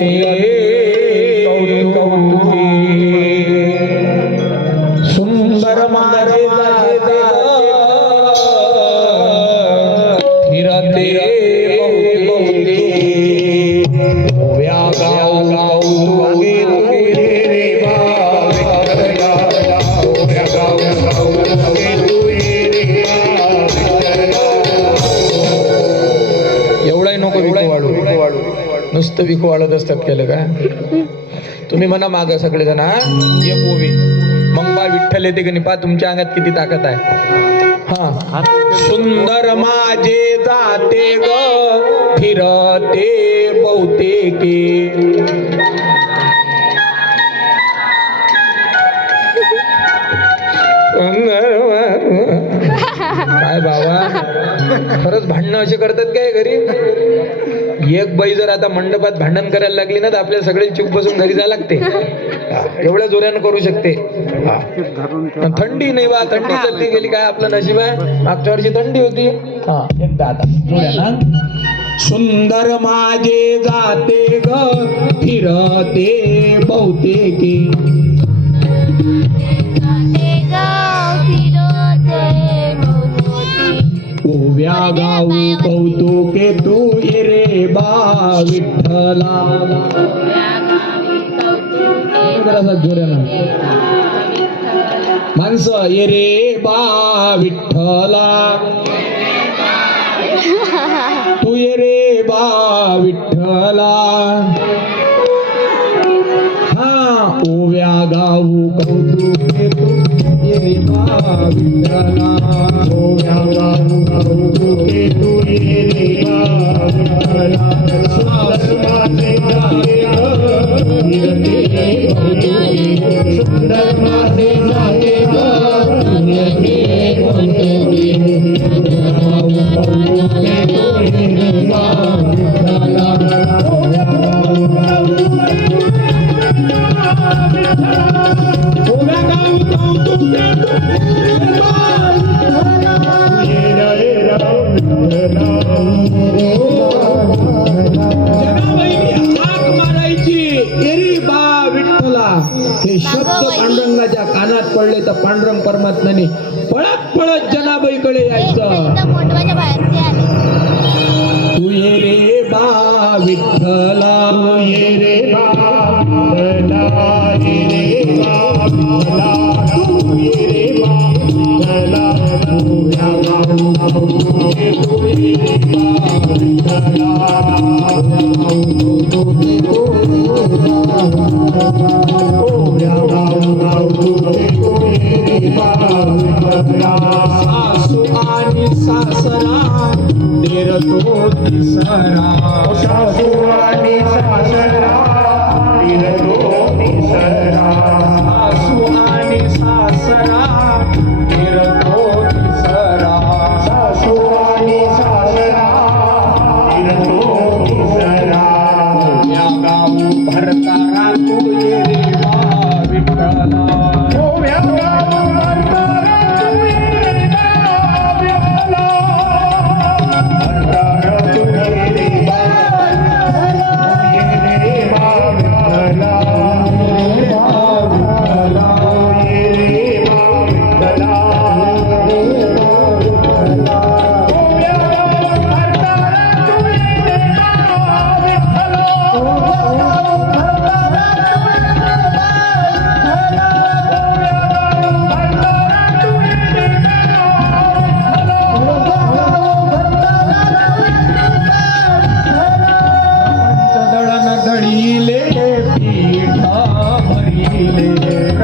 Yeah. नुसतं वाढत असतात केलं का? तुम्ही म्हणा माग सगळेजण हा? एक ओवी मग बा विठ्ठल येते की नाही. पा तुमच्या अंगात किती ताकद आहे. हा. सुंदर माझे जाते ग फिरते बहुतेके. असे करतात काय घरी? एक बाई जर आता मंडपात भांडण करायला लागली ना तर आपल्या सगळे चूप बसून घरी जायला लागते. एवढ्या जोऱ्यानं करू शकते. थंडी नाही बा थंडी चालली गेली काय आपलं नशीब आहे? मागच्या वर्षी थंडी होती. हा एकदा आता जोऱ्यानं. सुंदर माझे जाते ग फिरते बहुतेके ओव्या गाऊ विठ्ठला जरासा जोरानं. माणसं ये रे बा विठ्ठला तू ये रे बा विठ्ठला हा ओव्या गाऊ कौतुके तू ये रे बा विठ्ठला ओव्या गाऊ कौतुके yeah. हे शब्द पांडुरंगाच्या कानात पडले तर पांडुरंग परमात्म्याने पळत पळत जनाबाईकडे यायचं. तू ये रे बा विठ्ठला. तू ये रे बा विठ्ठला, ये रे बा विठ्ठला, तू ये रे बा विठ्ठला, तू या गाऊ गाऊ ये तू ये रे बा विठ्ठला, गाऊ गाऊ ये तू ये रे बा. ओ या गाऊ गाऊ ये तू ये रे बा विठ्ठला. सासू आणि सासरा तेर तो तिसरा सासू आणि सासरा तेर तो तिसरा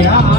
Yeah.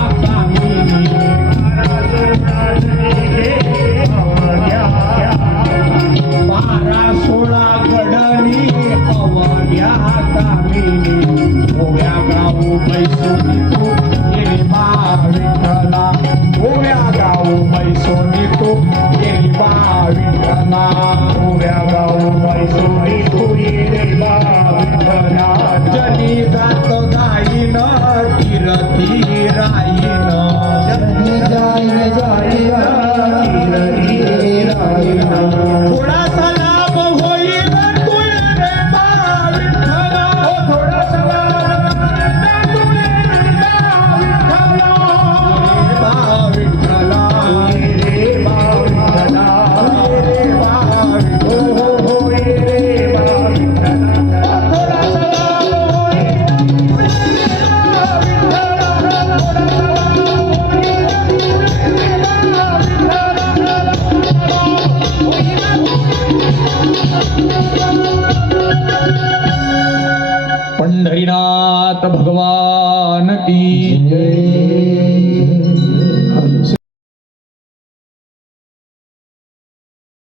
હરિનાથ ભગવાન કી જય